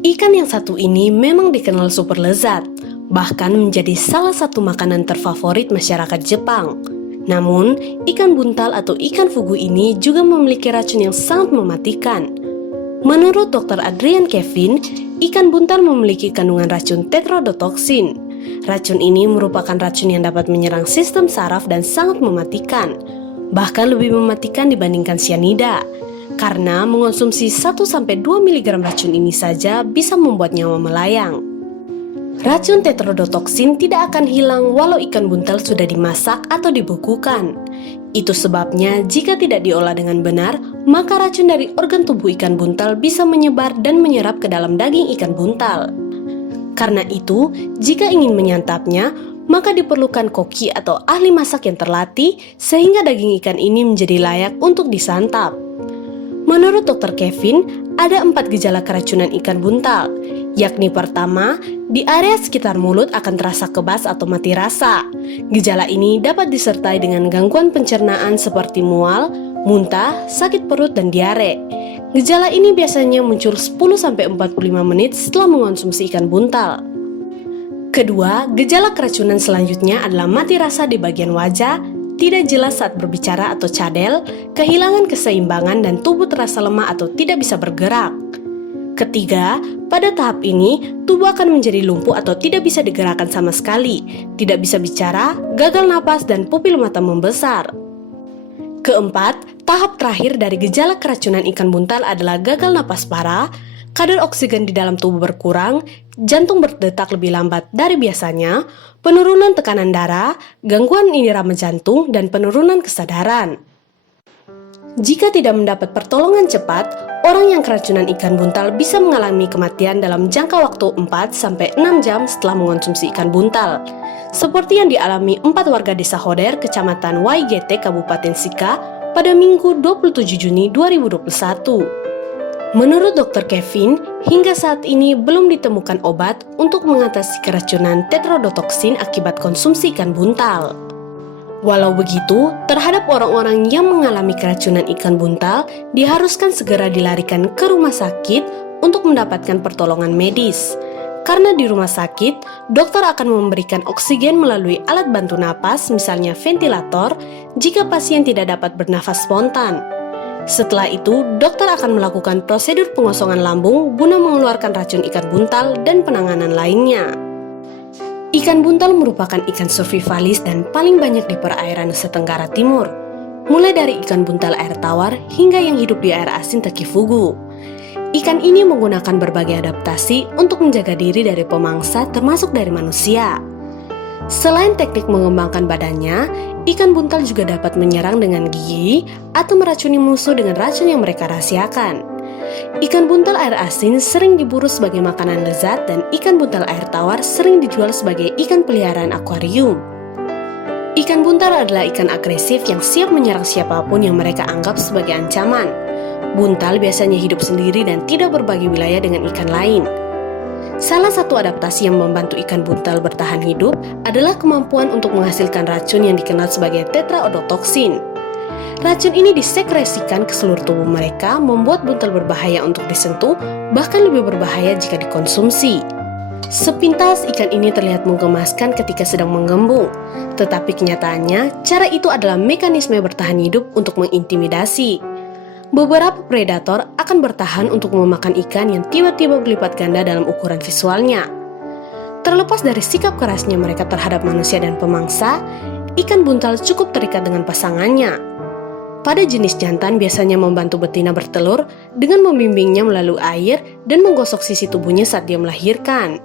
Ikan yang satu ini memang dikenal super lezat, bahkan menjadi salah satu makanan terfavorit masyarakat Jepang. Namun, ikan buntal atau ikan fugu ini juga memiliki racun yang sangat mematikan. Menurut Dr. Adrian Kevin, ikan buntal memiliki kandungan racun tetrodotoksin. Racun ini merupakan racun yang dapat menyerang sistem saraf dan sangat mematikan, bahkan lebih mematikan dibandingkan sianida. Karena mengonsumsi 1-2 mg racun ini saja bisa membuat nyawa melayang. Racun tetrodotoksin tidak akan hilang walau ikan buntal sudah dimasak atau dibekukan. Itu sebabnya jika tidak diolah dengan benar, maka racun dari organ tubuh ikan buntal bisa menyebar dan menyerap ke dalam daging ikan buntal. Karena itu, jika ingin menyantapnya, maka diperlukan koki atau ahli masak yang terlatih sehingga daging ikan ini menjadi layak untuk disantap. Menurut Dr. Kevin, ada 4 gejala keracunan ikan buntal, yakni pertama, di area sekitar mulut akan terasa kebas atau mati rasa. Gejala ini dapat disertai dengan gangguan pencernaan seperti mual, muntah, sakit perut, dan diare. Gejala ini biasanya muncul 10-45 menit setelah mengonsumsi ikan buntal. Kedua, gejala keracunan selanjutnya adalah mati rasa di bagian wajah, tidak jelas saat berbicara atau cadel, kehilangan keseimbangan dan tubuh terasa lemah atau tidak bisa bergerak. Ketiga, pada tahap ini, tubuh akan menjadi lumpuh atau tidak bisa digerakkan sama sekali, tidak bisa bicara, gagal napas, dan pupil mata membesar. Keempat, tahap terakhir dari gejala keracunan ikan buntal adalah gagal napas parah, kadar oksigen di dalam tubuh berkurang, jantung berdetak lebih lambat dari biasanya, penurunan tekanan darah, gangguan irama jantung, dan penurunan kesadaran. Jika tidak mendapat pertolongan cepat, orang yang keracunan ikan buntal bisa mengalami kematian dalam jangka waktu 4-6 jam setelah mengonsumsi ikan buntal. Seperti yang dialami 4 warga desa Hoder, Kecamatan YGT, Kabupaten Sika, pada Minggu 27 Juni 2021. Menurut Dr. Kevin, hingga saat ini belum ditemukan obat untuk mengatasi keracunan tetrodotoksin akibat konsumsi ikan buntal. Walau begitu, terhadap orang-orang yang mengalami keracunan ikan buntal, diharuskan segera dilarikan ke rumah sakit untuk mendapatkan pertolongan medis. Karena di rumah sakit, dokter akan memberikan oksigen melalui alat bantu napas, misalnya ventilator, jika pasien tidak dapat bernafas spontan. Setelah itu, dokter akan melakukan prosedur pengosongan lambung guna mengeluarkan racun ikan buntal dan penanganan lainnya. Ikan buntal merupakan ikan survivalis dan paling banyak di perairan Nusa Tenggara Timur, mulai dari ikan buntal air tawar hingga yang hidup di air asin Takifugu. Ikan ini menggunakan berbagai adaptasi untuk menjaga diri dari pemangsa termasuk dari manusia. Selain teknik mengembangkan badannya, ikan buntal juga dapat menyerang dengan gigi atau meracuni musuh dengan racun yang mereka rahasiakan. Ikan buntal air asin sering diburu sebagai makanan lezat dan ikan buntal air tawar sering dijual sebagai ikan peliharaan akuarium. Ikan buntal adalah ikan agresif yang siap menyerang siapapun yang mereka anggap sebagai ancaman. Buntal biasanya hidup sendiri dan tidak berbagi wilayah dengan ikan lain. Salah satu adaptasi yang membantu ikan buntal bertahan hidup adalah kemampuan untuk menghasilkan racun yang dikenal sebagai tetrodotoksin. Racun ini disekresikan ke seluruh tubuh mereka, membuat buntal berbahaya untuk disentuh, bahkan lebih berbahaya jika dikonsumsi. Sepintas ikan ini terlihat menggemaskan ketika sedang menggembung, tetapi kenyataannya cara itu adalah mekanisme bertahan hidup untuk mengintimidasi. Beberapa predator akan bertahan untuk memakan ikan yang tiba-tiba berlipat ganda dalam ukuran visualnya. Terlepas dari sikap kerasnya mereka terhadap manusia dan pemangsa, ikan buntal cukup terikat dengan pasangannya. Pada jenis jantan biasanya membantu betina bertelur dengan membimbingnya melalui air dan menggosok sisi tubuhnya saat dia melahirkan.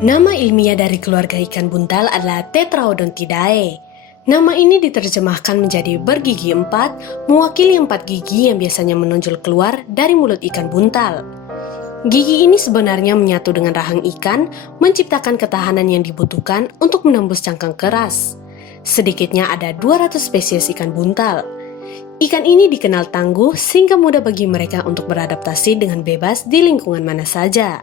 Nama ilmiah dari keluarga ikan buntal adalah Tetraodontidae. Nama ini diterjemahkan menjadi bergigi 4, mewakili 4 gigi yang biasanya menonjol keluar dari mulut ikan buntal. Gigi ini sebenarnya menyatu dengan rahang ikan, menciptakan ketahanan yang dibutuhkan untuk menembus cangkang keras. Sedikitnya ada 200 spesies ikan buntal. Ikan ini dikenal tangguh sehingga mudah bagi mereka untuk beradaptasi dengan bebas di lingkungan mana saja.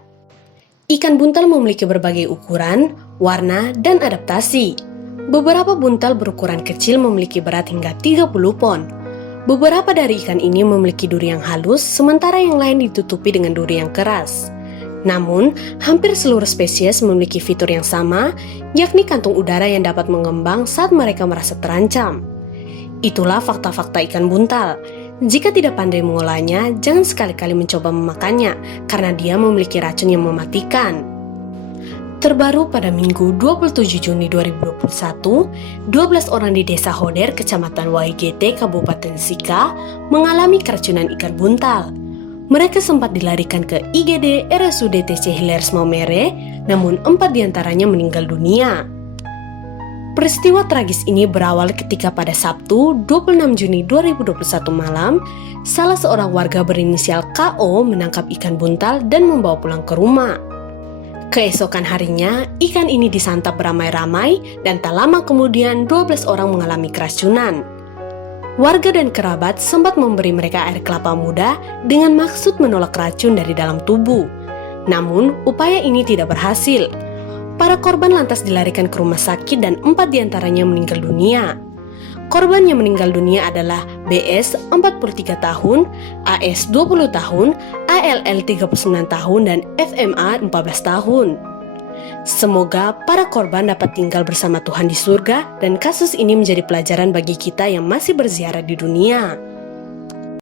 Ikan buntal memiliki berbagai ukuran, warna, dan adaptasi. Beberapa buntal berukuran kecil memiliki berat hingga 30 pon. Beberapa dari ikan ini memiliki duri yang halus, sementara yang lain ditutupi dengan duri yang keras. Namun, hampir seluruh spesies memiliki fitur yang sama, yakni kantung udara yang dapat mengembang saat mereka merasa terancam. Itulah fakta-fakta ikan buntal. Jika tidak pandai mengolahnya, jangan sekali-kali mencoba memakannya, karena dia memiliki racun yang mematikan. Terbaru pada Minggu 27 Juni 2021, 12 orang di Desa Hoder, Kecamatan YGT, Kabupaten Sika, mengalami keracunan ikan buntal. Mereka sempat dilarikan ke IGD RSUD TC Hilers Maumere, namun 4 diantaranya meninggal dunia. Peristiwa tragis ini berawal ketika pada Sabtu 26 Juni 2021 malam, salah seorang warga berinisial KO menangkap ikan buntal dan membawa pulang ke rumah. Keesokan harinya, ikan ini disantap beramai-ramai dan tak lama kemudian 12 orang mengalami keracunan. Warga dan kerabat sempat memberi mereka air kelapa muda dengan maksud menolak racun dari dalam tubuh. Namun, upaya ini tidak berhasil. Para korban lantas dilarikan ke rumah sakit dan 4 diantaranya meninggal dunia. Korban yang meninggal dunia adalah BS 43 tahun, AS 20 tahun, ALL 39 tahun, dan FMA 14 tahun. Semoga para korban dapat tinggal bersama Tuhan di surga dan kasus ini menjadi pelajaran bagi kita yang masih berziarah di dunia.